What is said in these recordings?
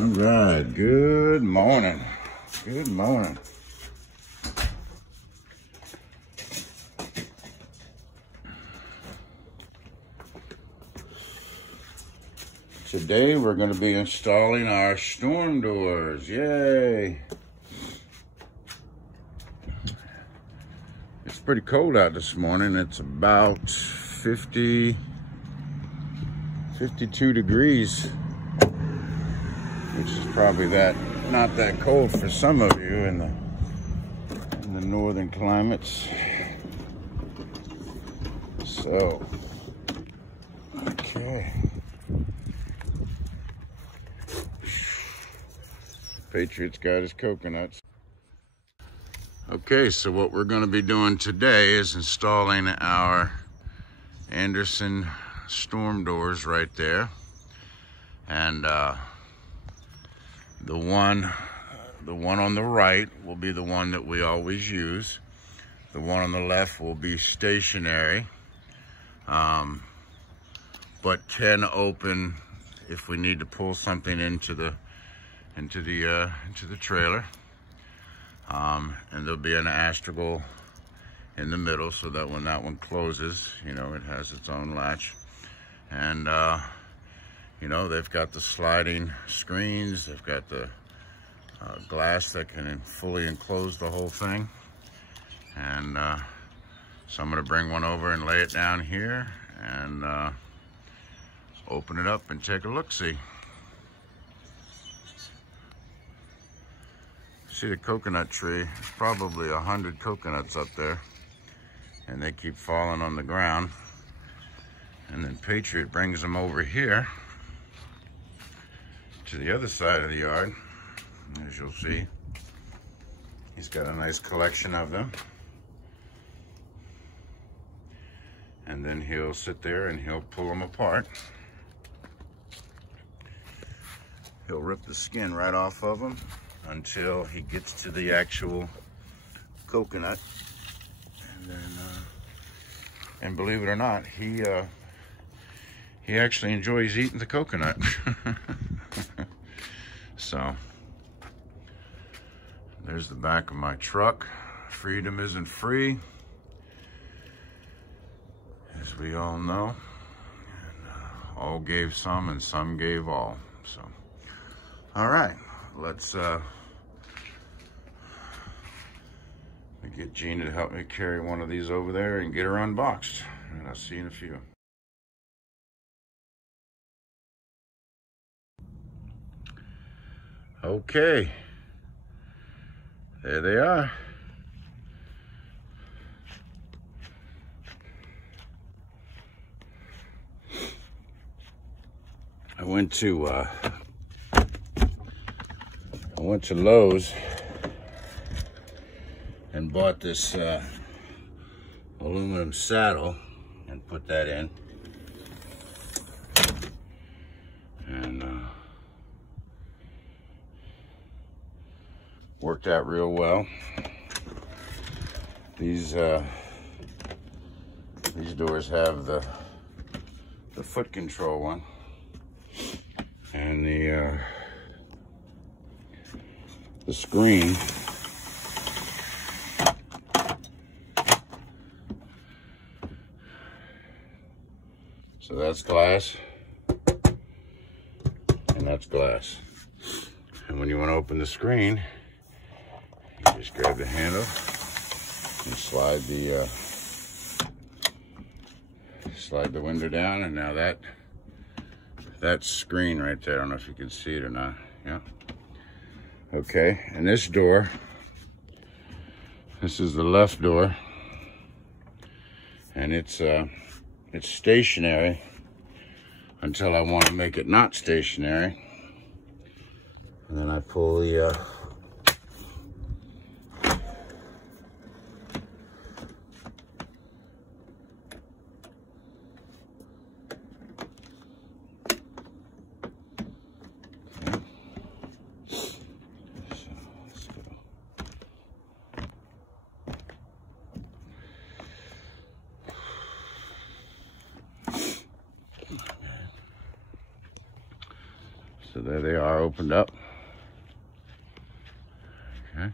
All right, good morning. Good morning. Today we're going to be installing our storm doors. Yay! It's pretty cold out this morning. It's about 52 degrees, which is probably not that cold for some of you in the northern climates. So, okay. Patriot's got his coconuts. Okay, so what we're going to be doing today is installing our Anderson storm doors right there. And the one on the right will be the one that we always use. The one on the left will be stationary, but can open if we need to pull something into the trailer. And there'll be an astragal in the middle so that when that one closes, you know, it has its own latch. And you know, they've got the sliding screens, they've got the glass that can fully enclose the whole thing. And so I'm gonna bring one over and lay it down here and open it up and take a look-see. See the coconut tree? There's probably 100 coconuts up there, and they keep falling on the ground. And then Patriot brings them over here to the other side of the yard. As you'll see, he's got a nice collection of them. And then he'll sit there and he'll pull them apart. He'll rip the skin right off of them until he gets to the actual coconut. And then, and believe it or not, he actually enjoys eating the coconut. So, there's the back of my truck. Freedom isn't free, as we all know. And all gave some and some gave all. So, all right, let's get Gina to help me carry one of these over there and get her unboxed. And I'll see you in a few. Okay, there they are. I went to Lowe's and bought this aluminum saddle and put that in. And worked out real well. These doors have the foot control one and the screen. So that's glass and that's glass. And when you want to open the screen, you just grab the handle and slide the window down, and now that screen right there, I don't know if you can see it or not. Yeah. Okay, and this door, this is the left door, and it's stationary until I want to make it not stationary. And then I pull the So there they are, opened up. Okay.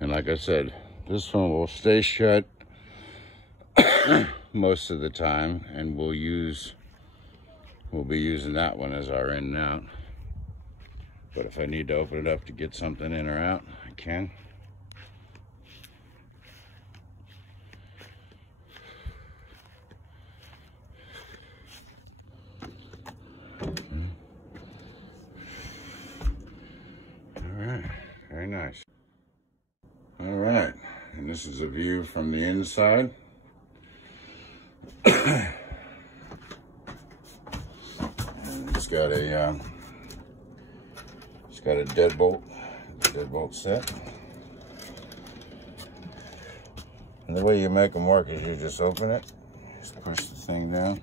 And like I said, this one will stay shut most of the time, and we'll be using that one as our in and out. But if I need to open it up to get something in or out, I can. All right, very nice. All right, and this is a view from the inside. And it's got a deadbolt set. And the way you make them work is you just open it, just push the thing down,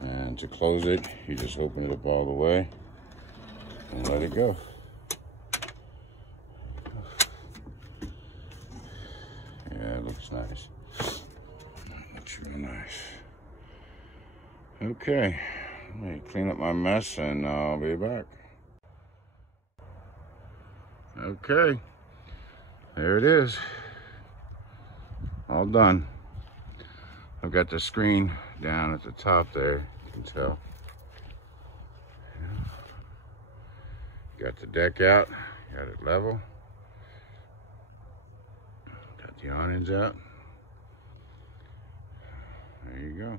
and to close it, you just open it up all the way and let it go. Yeah, it looks nice. Looks real nice. Okay, let me clean up my mess and I'll be back. Okay, there it is. All done. I've got the screen down at the top there, you can tell. Got the deck out, got it level. Got the awnings out. There you go.